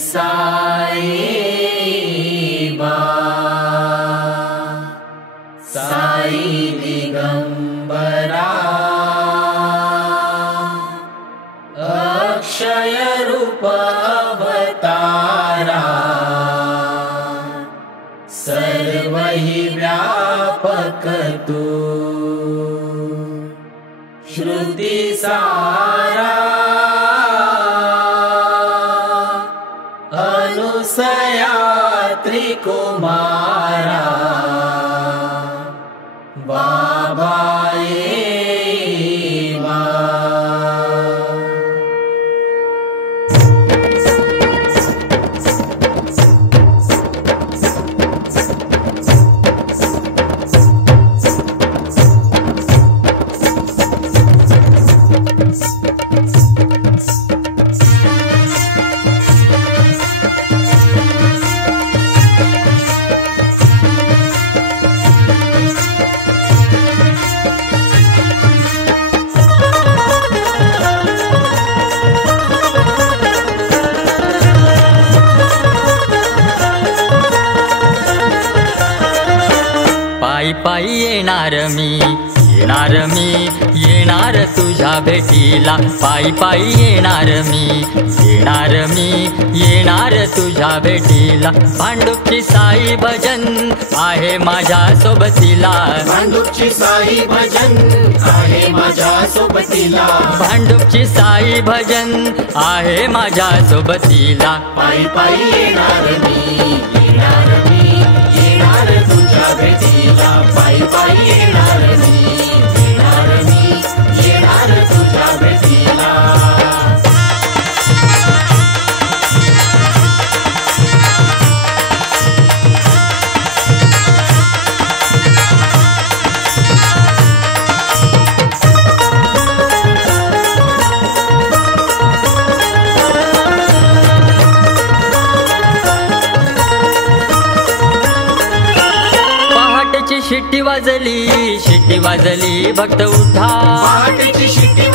साई बा साई दिगंबरा अक्षय रूप अवतारा सर्व ही व्यापक तू श्रुति सारा अनुसया त्रिकुमारा बाबा येवा पायी पायी येणार मी येणार तुझ्या भेटीला पायी पायी येणार मी येणार तुझ्या भेटीला भांडुपची साई भजन आहे माझ्या सोबतीला भांडुपची साई भजन आहे माझ्या सोबतीला भांडुपची साई भजन आहे माझ्या सोबतीला पायी पायी येणार मी येणार तुझ्या भेटीला पायी पायी येणार मी येणार तुझ्या भेटीला शिट्टी वाजली भक्त उठा पहाटेची शिट्टी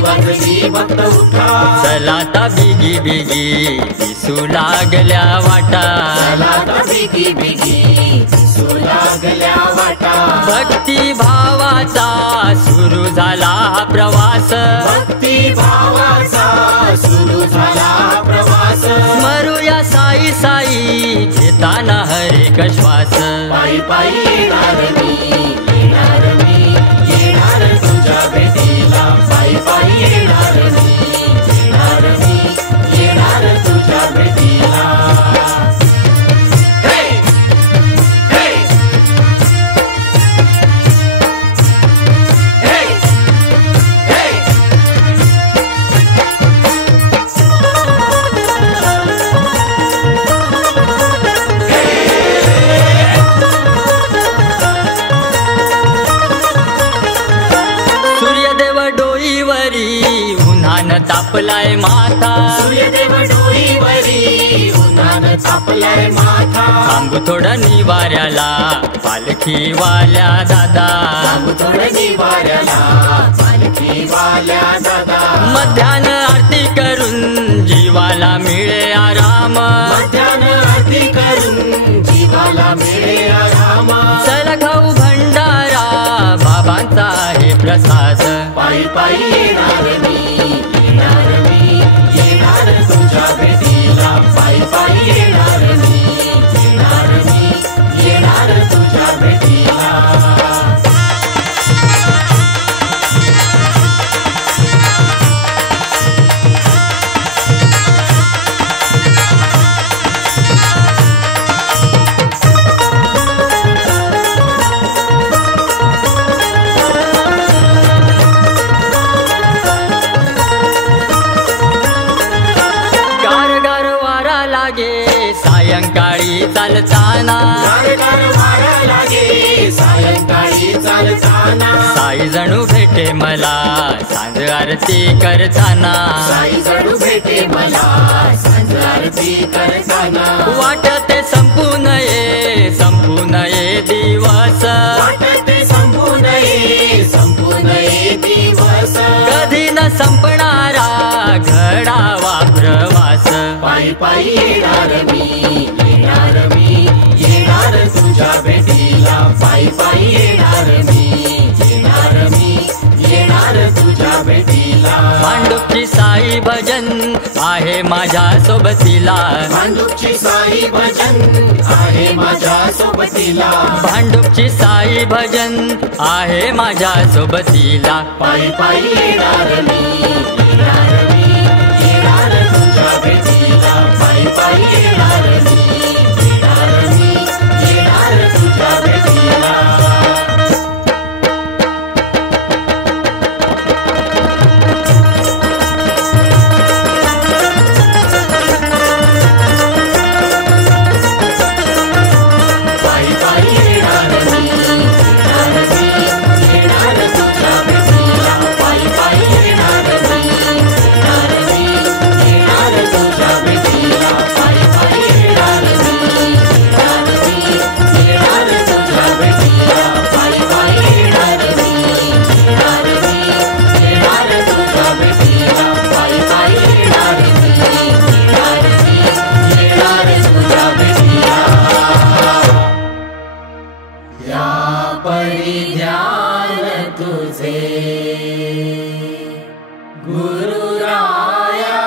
वाजली भक्त उठा चला आता बिगी बिगी दिसू लागल्या वाटा चला आता बिगी बिगी दिसू लागल्या वाटा भक्ती भावाचा सुरू झाला हा प्रवास भक्ती भावाचा सुरू झाला प्रवास स्मरूया साई साई घेताना हर एक श्वास पायी पायी येणार मी येणार तुझ्या भेटीला पायी पायी येणार मी येणार तुझ्या भेटीला हे हे हे हे तापलाय माथा सूर्यदेव डोईवरी उन्हानं तापलाय माथा थांबू थोडं निवाऱ्याला पालखी वाल्या दादा थांबू थोडं निवाऱ्याला पालखी वाल्या दादा मध्यान आरती करून जीवाला मिळे आराम मध्यान आरती करून जीवाला मिळे आराम चला खाऊ भंडारा बाबांचा आहे प्रसाद पायी पायी येणार मी येणार तुझ्या भेटीला पायी पायी येणार मी येणार तुझ्या भेटीला सायंकाळी चालताना वारा लागे सायंकाळी चालताना साई जणू भेटे मला सांज आरती करताना साई जणू भेटे मला सांज आरती करताना वाटते संपू नये दिवस वाटते संपू नये दिवस कधी न संपणारा घडावा प्रवास. पायी पायी येणार मी येणार तुझ्या भेटीला. पायी पायी येणार मी येणार तुझ्या भेटीला. भांडुपची साई भजन आहे माझ्या सोबतीला. भांडुपची साई भजन आहे माझ्या सोबतीला. भांडुपची साई भजन आहे माझ्या सोबतीला. पायी पायी येणार मी येणार तुझ्या भेटीला. पायी पायी येणार मी येणार तुझ्या भेटीला. परिध्यान तुझे गुरुराया.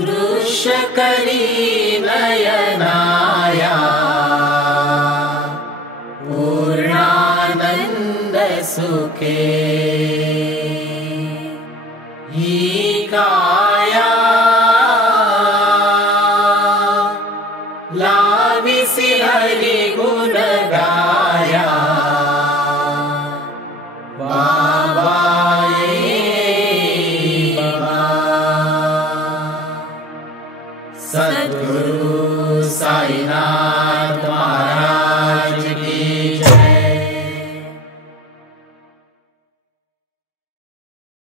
दृश्य करी नयनाया. पूर्णानंद सुखे ही काया. लाविसी हरि गुण गाया. बाबा ये बाबा. सद्गुरु साईनाथ